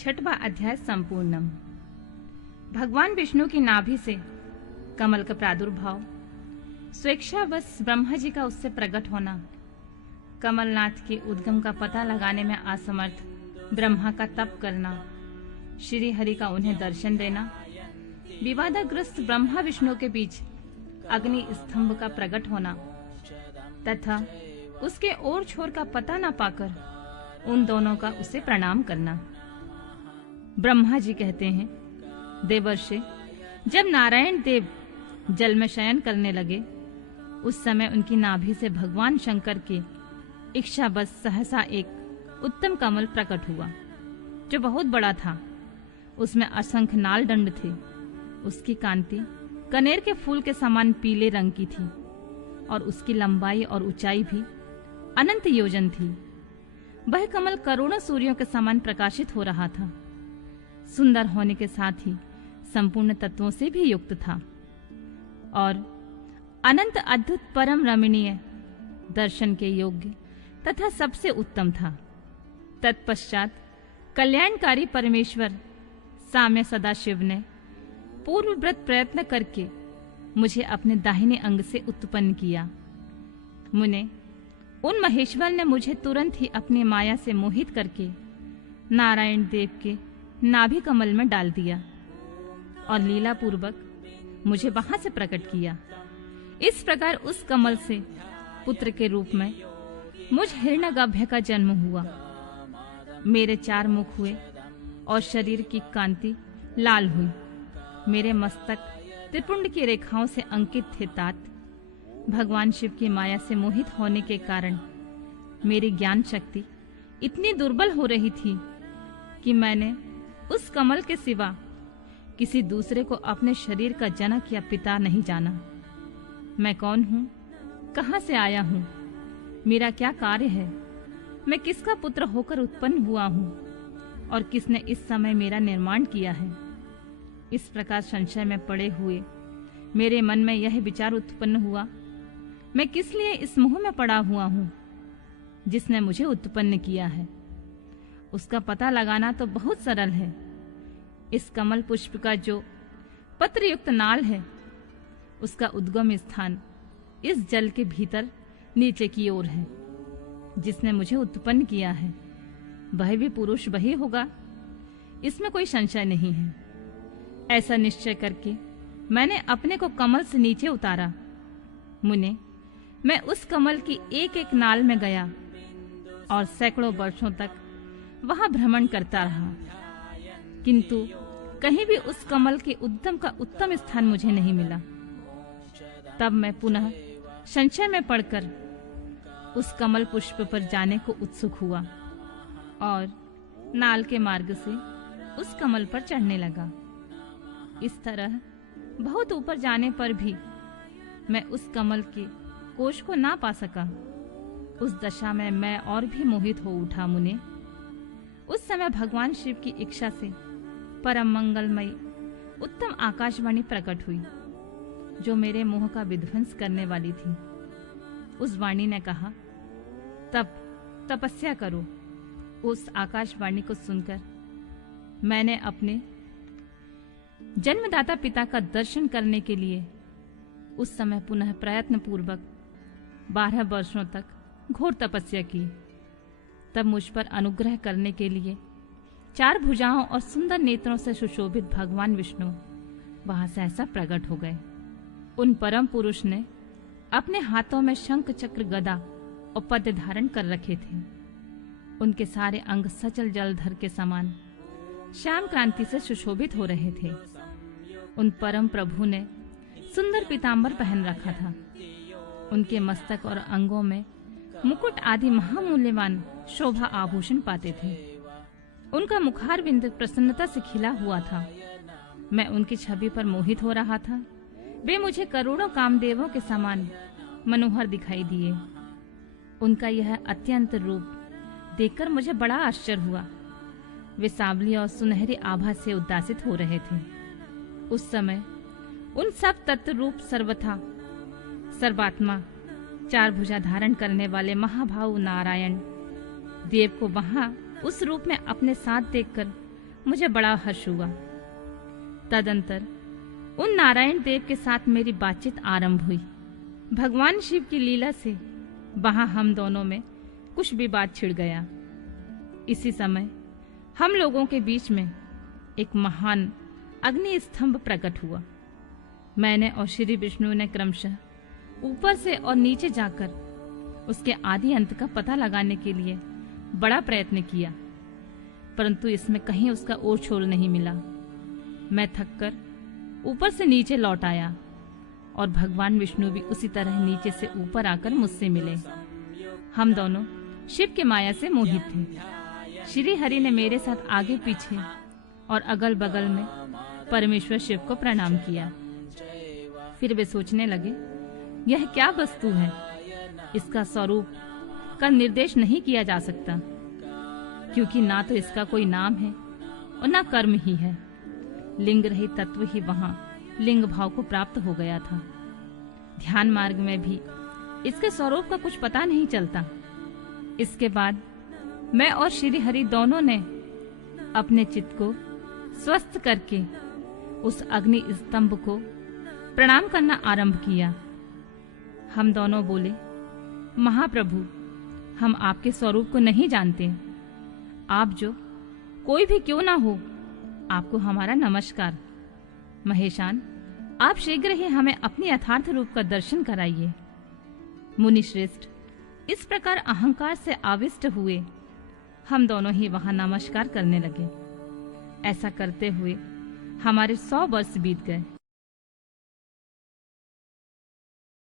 छठवां अध्याय संपूर्णम। भगवान विष्णु की नाभि से कमल का प्रादुर्भाव, स्वेच्छावश ब्रह्मा जी का उससे प्रकट होना, कमलनाथ के उद्गम का पता लगाने में असमर्थ ब्रह्मा का तप करना, श्री हरि का उन्हें दर्शन देना, विवादग्रस्त ब्रह्मा विष्णु के बीच अग्नि स्तंभ का प्रकट होना तथा उसके ओर छोर का पता न पाकर उन दोनों का उसे प्रणाम करना। ब्रह्मा जी कहते हैं, देवर्षि, जब नारायण देव जल में शयन करने लगे उस समय उनकी नाभि से भगवान शंकर के इच्छावश सहसा एक उत्तम कमल प्रकट हुआ जो बहुत बड़ा था। उसमें असंख्य नाल दंड थे। उसकी कांति कनेर के फूल के समान पीले रंग की थी और उसकी लंबाई और ऊंचाई भी अनंत योजन थी। वह कमल करोड़ों सूर्यों के समान प्रकाशित हो रहा था। सुंदर होने के साथ ही संपूर्ण तत्वों से भी युक्त था और अनंत अद्भुत परम रमणीय, दर्शन के योग्य तथा सबसे उत्तम था। तत्पश्चात कल्याणकारी परमेश्वर साम्य सदाशिव ने पूर्वव्रत प्रयत्न करके मुझे अपने दाहिने अंग से उत्पन्न किया। मुने, उन महेश्वर ने मुझे तुरंत ही अपनी माया से मोहित करके नारायण देव के नाभि कमल में डाल दिया और लीला पूर्वक मुझे वहां से प्रकट किया। इस प्रकार उस कमल से पुत्र के रूप में मुझ हिरण्यगर्भ का जन्म हुआ। मेरे 4 मुख हुए और शरीर की कांति लाल हुई। मेरे मस्तक त्रिपुंड की रेखाओं से अंकित थे। तात भगवान शिव की माया से मोहित होने के कारण मेरी ज्ञान शक्ति इतनी दुर्बल हो रही थी कि मैंने उस कमल के सिवा किसी दूसरे को अपने शरीर का जनक या पिता नहीं जाना। मैं कौन हूँ, कहाँ से आया हूँ, मेरा क्या कार्य है, मैं किसका पुत्र होकर उत्पन्न हुआ हूँ और किसने इस समय मेरा निर्माण किया है। इस प्रकार संशय में पड़े हुए मेरे मन में यह विचार उत्पन्न हुआ, मैं किस लिए इस मोह में पड़ा हुआ हूँ जिसने मुझे उत्पन्न किया है। उसका पता लगाना तो बहुत सरल है। इस कमल पुष्प का जो पत्रयुक्त नाल है उसका उद्गम स्थान इस जल के भीतर नीचे की ओर है। जिसने मुझे उत्पन्न किया है वह भी पुरुष वही होगा, इसमें कोई संशय नहीं है। ऐसा निश्चय करके मैंने अपने को कमल से नीचे उतारा। मुने, मैं उस कमल की एक एक नाल में गया और सैकड़ों वर्षों तक वहां भ्रमण करता रहा, किंतु कहीं भी उस कमल के उद्गम का उत्तम स्थान मुझे नहीं मिला। तब मैं पुनः संशय में पड़कर उस कमल पुष्प पर जाने को उत्सुक हुआ और नाल के मार्ग से उस कमल पर चढ़ने लगा। इस तरह बहुत ऊपर जाने पर भी मैं उस कमल के कोश को ना पा सका। उस दशा में मैं और भी मोहित हो उठा। मुने, उस समय भगवान शिव की इच्छा से परम मंगलमयी उत्तम आकाशवाणी प्रकट हुई जो मेरे मोह का विध्वंस करने वाली थी। उस वाणी ने कहा, तपस्या करो। उस आकाशवाणी को सुनकर मैंने अपने जन्मदाता पिता का दर्शन करने के लिए उस समय पुनः प्रयत्न पूर्वक 12 वर्षों तक घोर तपस्या की। तब मुझ पर अनुग्रह करने के लिए 4 भुजाओं और सुंदर नेत्रों से सुशोभित भगवान विष्णु वहां से ऐसा प्रकट हो गए। उन परम पुरुष ने अपने हाथों में शंख चक्र गदा और पद्म धारण कर रखे थे। उनके सारे अंग सचल जलधर के समान श्याम क्रांति से सुशोभित हो रहे थे। उन परम प्रभु ने सुंदर पीतांबर पहन रखा था। उनके मस्तक और अंगों में मुकुट आदि महामूल्यवान शोभा आभूषण पाते थे। उनका मुखारविंद प्रसन्नता से खिला हुआ था। मैं उनकी छवि पर मोहित हो रहा था। वे मुझे करोड़ों कामदेवों के समान मनोहर दिखाई दिए। उनका यह अत्यंत रूप देखकर मुझे बड़ा आश्चर्य हुआ। वे सांवली और सुनहरी आभा से उद्दासित हो रहे थे। उस समय उन सब तत्व रूप सर्वथा सर्वात्मा 4 भुजा धारण करने वाले महाभाव नारायण देव को वहां उस रूप में अपने साथ देखकर मुझे बड़ा हर्ष हुआ। तदंतर उन नारायण देव के साथ मेरी बातचीत आरंभ हुई। भगवान शिव की लीला से वहां हम दोनों में कुछ विवाद छिड़ गया। इसी समय हम लोगों के बीच में एक महान अग्नि स्तंभ प्रकट हुआ। मैंने और श्री विष्णु ने क्रमशः ऊपर से और नीचे जाकर उसके आदि अंत का पता लगाने के लिए बड़ा प्रयत्न किया, परंतु इसमें कहीं उसका ओर छोर नहीं मिला। मैं थककर ऊपर से नीचे लौट आया और भगवान विष्णु भी उसी तरह नीचे से ऊपर आकर मुझसे मिले। हम दोनों शिव के माया से मोहित थे। श्री हरि ने मेरे साथ आगे पीछे और अगल बगल में परमेश्वर शिव को प्रणाम किया। फिर वे सोचने लगे, यह क्या वस्तु है, इसका स्वरूप का निर्देश नहीं किया जा सकता, क्योंकि ना तो इसका कोई नाम है और ना कर्म ही है। लिंग रहित तत्व ही वहां लिंग भाव को प्राप्त हो गया था। ध्यान मार्ग में भी इसके स्वरूप का कुछ पता नहीं चलता। इसके बाद मैं और श्री हरि दोनों ने अपने चित्त को स्वस्थ करके उस अग्नि स्तंभ को प्रणाम करना आरंभ किया। हम दोनों बोले, महाप्रभु, हम आपके स्वरूप को नहीं जानते। आप जो कोई भी क्यों ना हो, आपको हमारा नमस्कार। महेशान, आप शीघ्र ही हमें अपने यथार्थ रूप का दर्शन कराइए। मुनि श्रेष्ठ इस प्रकार अहंकार से आविष्ट हुए। हम दोनों ही वहां नमस्कार करने लगे। ऐसा करते हुए हमारे 100 वर्ष बीत गए।